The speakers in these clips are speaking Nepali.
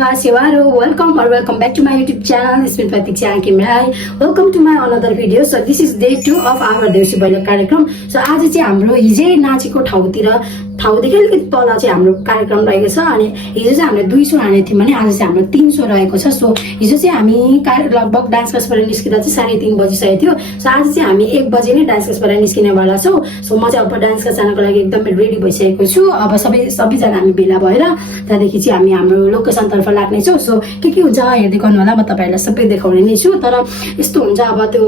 Namaha Shivaro. Welcome back to my YouTube channel. It's been Pratikshya Kimrai. Welcome to my another video. So this is day 2 of our Deusi Bhailo कार्यक्रम. So आज चाहिँ हाम्रो हिजै नाचेको ठाउँदेखि अलिकति तल चाहिँ हाम्रो कार्यक्रम रहेको छ अनि हिजो चाहिँ हामीले 200 हानेको थियौँ भने आज चाहिँ हाम्रो 300 रहेको छ. सो हिजो चाहिँ हामी लगभग डान्स क्लासबाट निस्किँदा चाहिँ 3:30 बजिसकेको थियो. सो आज चाहिँ हामी 1 बजे नै डान्स क्लासबाट निस्किनेवाला छौँ. सो म चाहिँ अब डान्स क्लास जानको लागि एकदमै रेडी भइसकेको छु. अब सबैजना हामी भेला भएर त्यहाँदेखि चाहिँ हामी हाम्रो लोकेसनतर्फ लाग्नेछौँ. सो के हुन्छ हेर्दै गर्नु होला. म तपाईँहरूलाई सबै देखाउने नै छु. तर यस्तो हुन्छ अब त्यो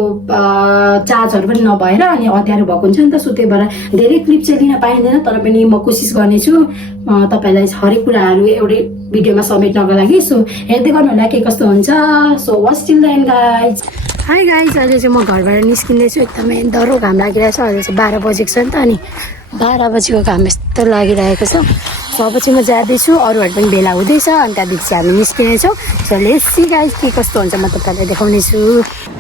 चार्जहरू पनि नभएर अनि अँध्यारो भएको हुन्छ नि त. सो त्यही भएर धेरै क्लिप चाहिँ लिन पाइँदैन. तर पनि म कोसिस गर्नेछु तपाईँलाई हरेक कुराहरू एउटै भिडियोमा समेट्नको लागि. सो हेर्दै गर्नु होला के कस्तो हुन्छ. So watch till the and guys. Hi guys, अहिले चाहिँ म घरबाट निस्किँदैछु. एकदमै डह्रो घाम लागिरहेको छ. अहिले चाहिँ 12 बजेको छ नि त अनि 12 बजीको घाम यस्तो लागिरहेको छ. सो अब चाहिँ म जाँदैछु. अरूहरू पनि भेला हुँदैछ अनि त्यहाँदेखि चाहिँ हामी निस्किनेछौँ. सो लेट्स सी गाइज के कस्तो हुन्छ म तपाईँलाई देखाउनेछु.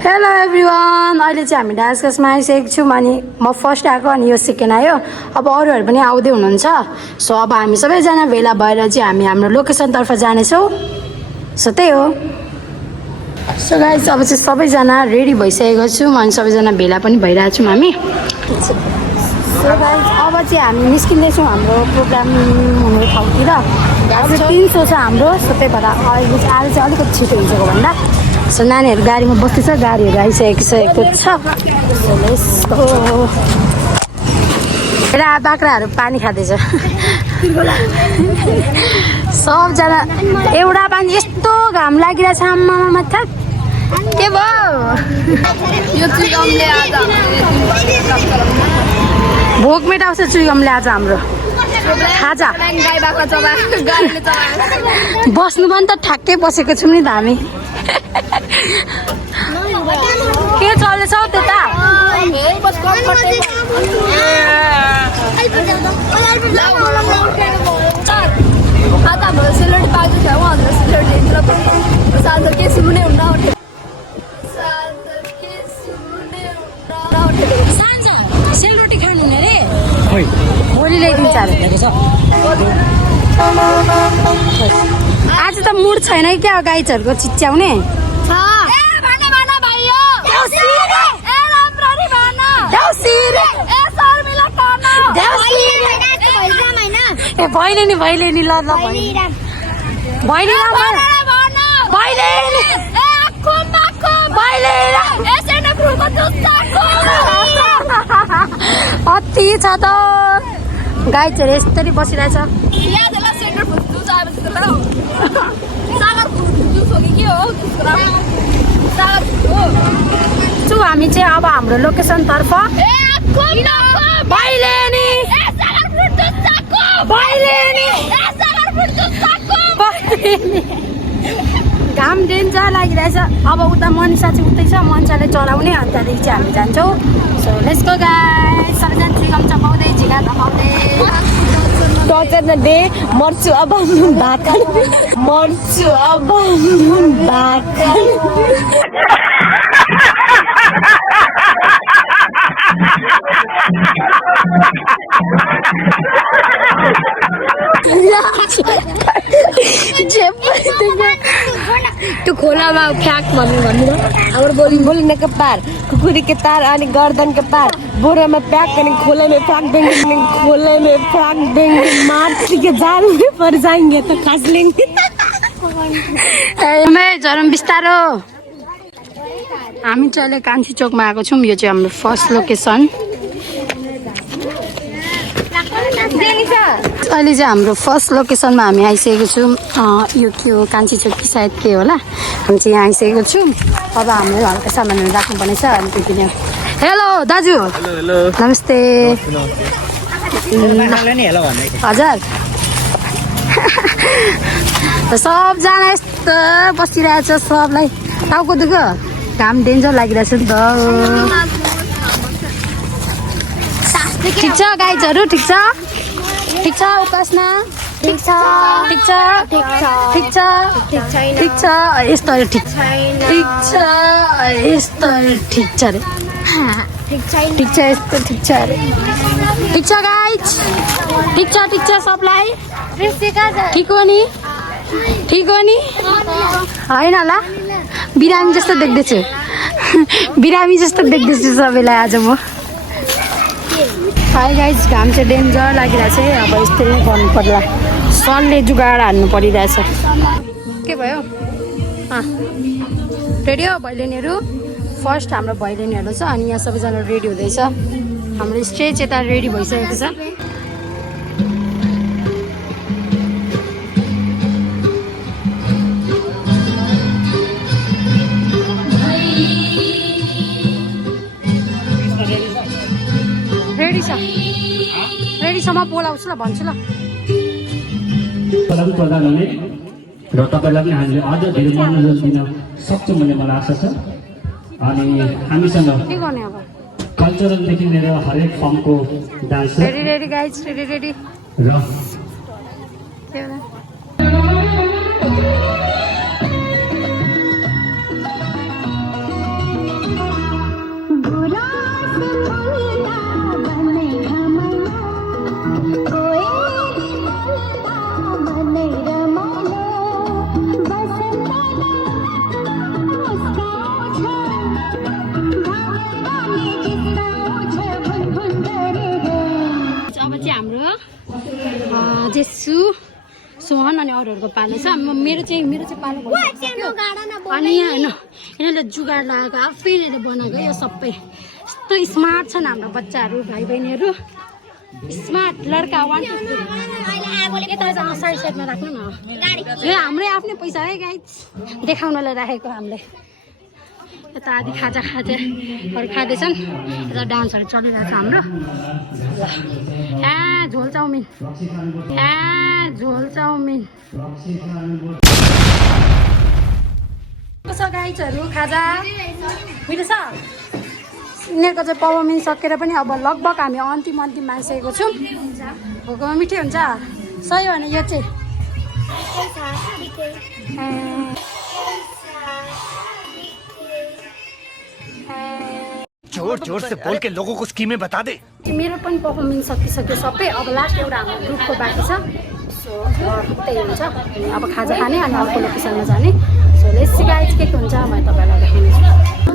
हेलो एभ्रिवान, अहिले चाहिँ हामी डान्स क्लासमा आइसकेको छौँ. अनि म फर्स्ट आएको अनि यो सेकेन्ड आयो. अब अरूहरू पनि आउँदै हुनुहुन्छ. सो अब हामी सबैजना भेला भएर चाहिँ हामी हाम्रो लोकेसनतर्फ जानेछौँ. सो त्यही हो. सो गाइज अब चाहिँ सबैजना रेडी भइसकेको छौँ अनि सबैजना भेला पनि भइरहेको छौँ हामी. सो गाइज अब चाहिँ हामी निस्किँदैछौँ हाम्रो प्रोग्राम हुने ठाउँतिर. आज 300 छ हाम्रो. सो त्यही भएर अहिले चाहिँ आज चाहिँ अलिकति छिटो हिजोको भन्दा. सो नानीहरू गाडीमा बस्दैछ, गाडीहरू आइसकेको छ. So let's go. बाख्राहरू पानी खाँदैछ. सबजना एउटा पानी यस्तो घाम लागिरहेछ. आम्मामा थाक के भयो यो चुइगमले आज भोक मेटाउँछ. चुइगमले आज हाम्रो खाजा बस्नु पनि त ठ्याक्कै बसेको छौँ नि त हामी. के चल्दैछ हौ त्यता? आज हाम्रो सेलरोटी पाएको छ. उहाँहरू सेलरोटी साल के सुने हुन्न. सेलरोटी खानु हुने रे भोलि ल्याइदिन्छ अरे. आज त मुड छैन है क्या गाइजहरूको चिच्याउने. भैलेनी भैलेनी ल ल अति छ त. गाइजहरू यस्तरी बसिरहेछ. हामी चाहिँ अब हाम्रो लोकेसनतर्फ घाम डेन्जर लागिरहेछ. अब उता मनिषा चाहिँ उतै छ. मनिषाले चलाउने अनि त्यहाँदेखि चाहिँ हामी जान्छौँ. So let's go guys. सबैजना चिकन चपाउँदै झिगा चपाउँदै टचर दे मर्छु अब भात मर्छु अब भात. त्यो खोलामा फ्याक भन्नु हाम्रो बोलिने के पार कुकुरी के तार अनि गर्दन के पार बोरामा प्याक अनि खोले में फ्याक देंगे माटी के जाल में पड़ जाएंगे तो खस लेंगे. झरम बिस्तारो. हामी चाहिँ अहिले कान्छी चोकमा आएको छौँ. यो चाहिँ हाम्रो फर्स्ट लोकेसन. अहिले चाहिँ हाम्रो फर्स्ट लोकेसनमा हामी आइसकेको छौँ. यो के हो कान्छी चोक कि सायद के होला. हामी चाहिँ यहाँ आइसकेको छौँ. अब हाम्रो हल्का सामानहरू राख्नुपर्ने छ अनि त्यति नै. हेलो दाजु. नमस्ते. हजुर. सबजना यस्तो बसिरहेछ. सबलाई टाउको दुःख घाम डेन्जर लागिरहेछ नि त. ठिक छ गाइजहरू. ठिक छ उपासना. ठिक छ यस्तो ठिक छ अरे. ठिक छ यस्तो ठिक छ अरे. ठिक छ गाइज. ठिक छ सबलाई. ठिक हो नि. ठिक हो नि होइन होला बिरामी जस्तो देख्दैछु बिरामी जस्तो देख्दैछु सबैलाई आज म हाई गाइज घाम चाहिँ डेन्जर लागिरहेछ है अब यस्तै नै गर्नु पर्ला सनले जुगाड हान्नु परिरहेछ के भयो रेडी हो भैलेनीहरू फर्स्ट हाम्रो भैलेनीहरू छ अनि यहाँ सबैजना रेडी हुँदैछ हाम्रो स्टेज यता रेडी भइसकेको छ रेडी छ म बोलाउँछु ल भन्छु ल प्रधानले र तपाईँलाई पनि हामीले अझ धेरै मनोरञ्जन दिन सक्छौँ भन्ने मलाई आशा छ अनि हामीसँग के गर्ने अब कल्चरलदेखि लिएर हरेक फर्मको dance ready ready guys ready ready र के हो जेसु सोहन अनि अरूहरूको पालो छ मेरो चाहिँ पालो भइसक्यो अनि यहाँ होइन यिनीहरूले जुगाड लगाएको आफैले बनाएको यो सबै यस्तो स्मार्ट छन् हाम्रो बच्चाहरू भाइ बहिनीहरू स्मार्ट लड्का 1 2 3 यता साइड साइडमा राख्नु न यो हाम्रै आफ्नै पैसा है गाइज देखाउनलाई राखेको हामीले यता आदि खाजाहरू खाँदैछन् यता डान्सहरू चलिरहेको छ हाम्रो झोल चाउमिन झोल चाउमिन छ गाइजहरू खाजा मिठो छ यिनीहरूको चाहिँ पर्फर्मेन्स सकेर पनि अब लगभग हामी अन्तिम आइसकेको छौँ भोकोमा मिठै हुन्छ सही हो भने यो चाहिँ जोर जोर से बोल के लोगों को स्कीमें बता दे मेरो पनि पर्फर्मेन्स सकिसक्यो सबै अब लास्ट एउटा हाम्रो ग्रुपको बाँकी छ सो त्यही हुन्छ अब खाजा खाने अनि अर्को लोकेसनमा जाने सो लेट्स सी गाइज के हुन्छ म तपाईँलाई देखाउनेछु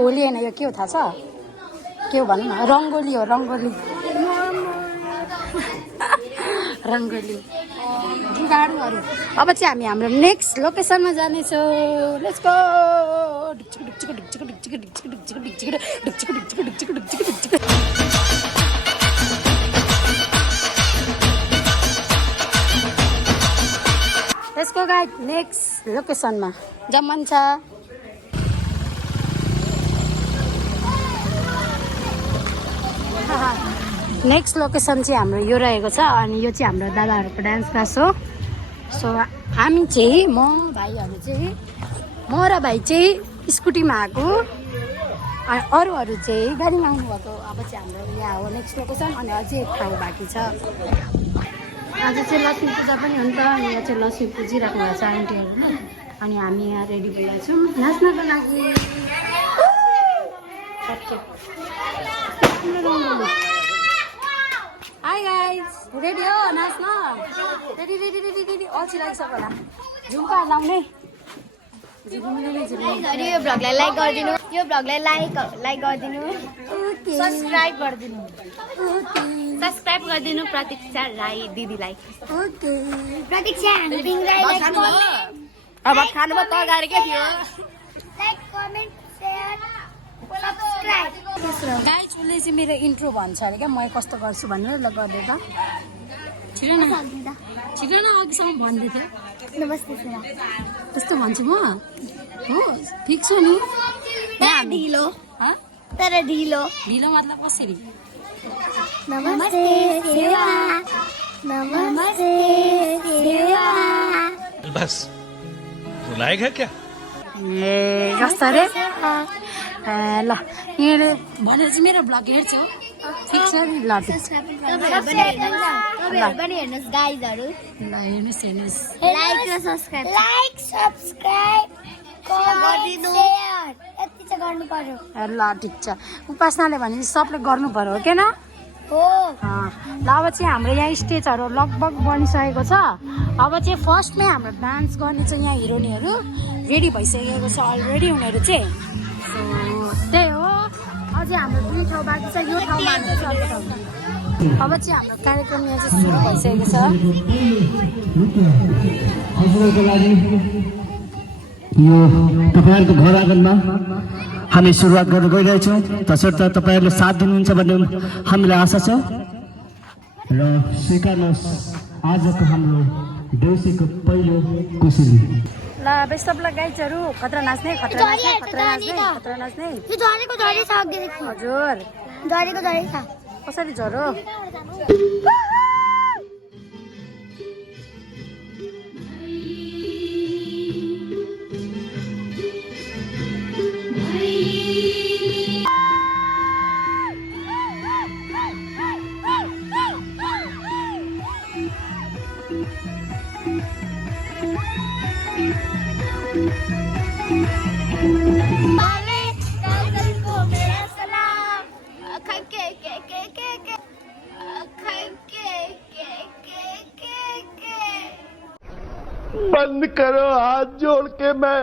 होली होइन यो के हो थाहा छ के हो भनौँ न रङ्गोली हो रङ्गोली जुगाडुहरू अब चाहिँ हामी हाम्रो नेक्स्ट लोकेसनमा जानेछौँ let's go let's go guys next लोकेसनमा जमन छ नेक्स्ट लोकेसन चाहिँ हाम्रो यो रहेको छ अनि यो चाहिँ हाम्रो दादाहरूको डान्स क्लास हो सो हामी चाहिँ म र भाइ चाहिँ स्कुटीमा आएको अनि अरूहरू चाहिँ गाडीमा आउनुभएको अब चाहिँ हाम्रो यहाँ हो नेक्स्ट लोकेसन अनि अझै एक ठाउँ बाँकी छ आज चाहिँ लक्ष्मी पूजा पनि हो नि त अनि यहाँ चाहिँ लक्ष्मी पुजिराख्नु भएको छ आन्टीहरूले अनि हामी यहाँ रेडी भइरहेको छौँ नाच्नको लागि हाई गाइस रेडी हो नाच्न रेडी अल्छी लागिसक्यो होला झुम्पा लाउने यो भ्लगलाई लाइक गरिदिनु यो भ्लगलाई लाइक गरिदिनु सब्स्क्राइब गरिदिनु प्रतीक्षा राई दिदीलाई ओके प्रतीक्षा हाङपिङ राईलाई अब खानुभयो तरकारी के थियो like comment share subscribe guys उसले चाहिँ मेरो इन्ट्रो भन्छ अरे क्या म कस्तो गर्छु भनेर ल गर्दै त छिटो न अघिसम्म भन्दै थियो नमस्ते सर त्यस्तो भन्छु म हो ठिक छु नि ढिलो मतलब कसरी नमस्ते सेवा नमस्ते सेवा बस रुलाएगा क्या ए कस्तो अरे ल यहाँले भनेर चाहिँ मेरो ब्लग हेर्छौ ठिक छ नि ल ठिक छ तपाईँहरू पनि हेर्नुहोस् गाइजहरू ल हेर्नुहोस् हेर्नुहोस् लाइक र सब्स्क्राइब गरिदिनु यति चाहिँ गर्नु पर्यो ल ठिक छ उपासनाले भने सबले गर्नु पर्यो हो किन हो ल अब चाहिँ हाम्रो यहाँ स्टेजहरू लगभग बनिसकेको छ अब चाहिँ फर्स्टमै हाम्रो डान्स गर्ने चाहिँ यहाँ हिरोइनहरू रेडी भइसकेको छ अलरेडी उनीहरू चाहिँ सो त्यही हो अझै हाम्रो 2 ठाउँ बाँकी छ यो ठाउँमा हामी चाहिँ अब चाहिँ हाम्रो कार्यक्रम यहाँ चाहिँ सुरु भइसकेको छ हजुरहरूको लागि यो तपाईँहरूको घर आँगनमा हामी सुरुवात गर्न गइरहेछौँ तसर्थ तपाईँहरूले साथ दिनुहुन्छ भन्ने हामीलाई आशा छ र स्वीकार्नुहोस् आजको हाम्रो देउसीको पहिलो कोसेली ल बेस्ट अफ लक गाइजहरू खतरा नाच्ने खतरा नाच्ने खतरा नाच्ने खतरा नाच्ने यो झरेको झरै छ अघिदेखि हजुर झरेको झरै छ कसरी झरो बंद करो हाथ जोड़ के मैं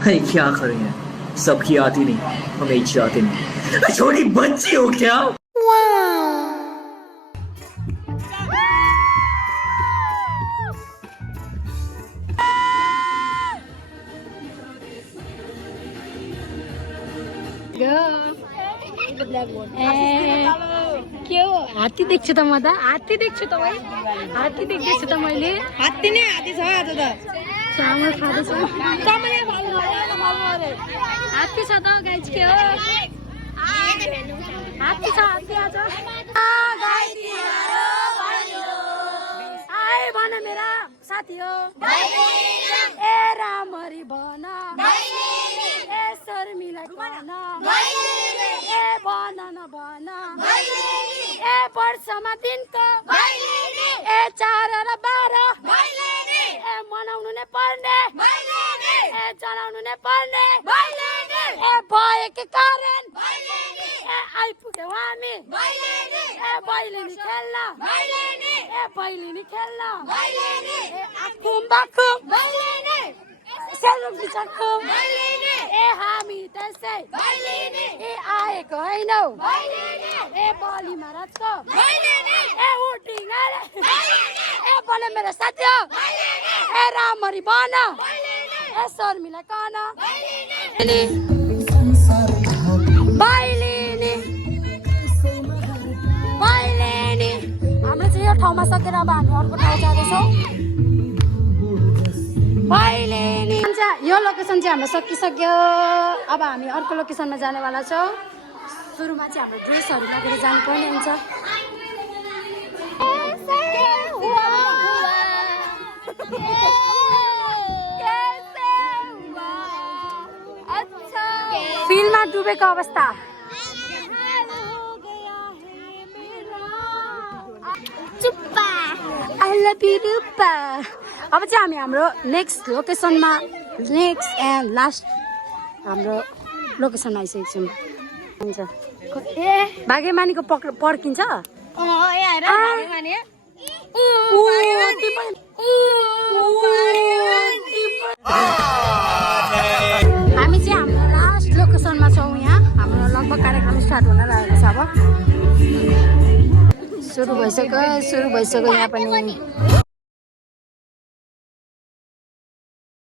अरे क्या करें सबकी आती नहीं हमें चाहते नहीं छोटी बच्ची हो क्या के हो हात्ती देख्छु त म त हात्ती देख्छु त भाइ हात्ती देख्दैछु त मैले हात्ती नै हात्ती छ आज त चामल खाँदैछ हात्ती छ त गाइज के हो हात्ती छ हात्ती आज आए भन मेरा साथी हो ए रामरी भन ए शर्मिला भन ए भन न भन ए वर्षमा दिनको ए 4 र 12 ए मनाउनु नै पर्ने ए जनाउनु नै पर्ने ए भयो के कारण ए आइपुग्यौ हामी ए भैलेनी खेल्न ए भैलेनी खेल्न ए आखुम बाखुम सेलरोटी चक्कुम ए हामी त्यसै ए आएको होइनौ ए बलि महाराजको ए उटिङ ए बोले मेरो साथी हो ए रामरी भन ए शर्मिला कन भैलेनी भैलेनी हाम्रो चाहिँ यो ठाउँमा सकेर अब हामी अर्को ठाउँ जाँदैछौँ भैलेनी यो लोकेसन चाहिँ हाम्रो सकिसक्यो अब हामी अर्को लोकेसनमा जानेवाला छौँ सुरुमा चाहिँ हाम्रो ड्रेसहरू लगेर जानुपर्ने हुन्छ फिल्ममा डुबेको अवस्था आई लभ यु रूपा अब चाहिँ हामी हाम्रो नेक्स्ट लोकेसनमा नेक्स्ट एन्ड लास्ट हाम्रो लोकेसनमा आइसकेको छौँ हुन्छ भागेमानीको पर्किन्छ हामी चाहिँ हाम्रो लास्ट लोकेसनमा छौँ यहाँ हाम्रो लगभग कार्यक्रम स्टार्ट हुन लागेको छ अब सुरु भइसक्यो यहाँ पनि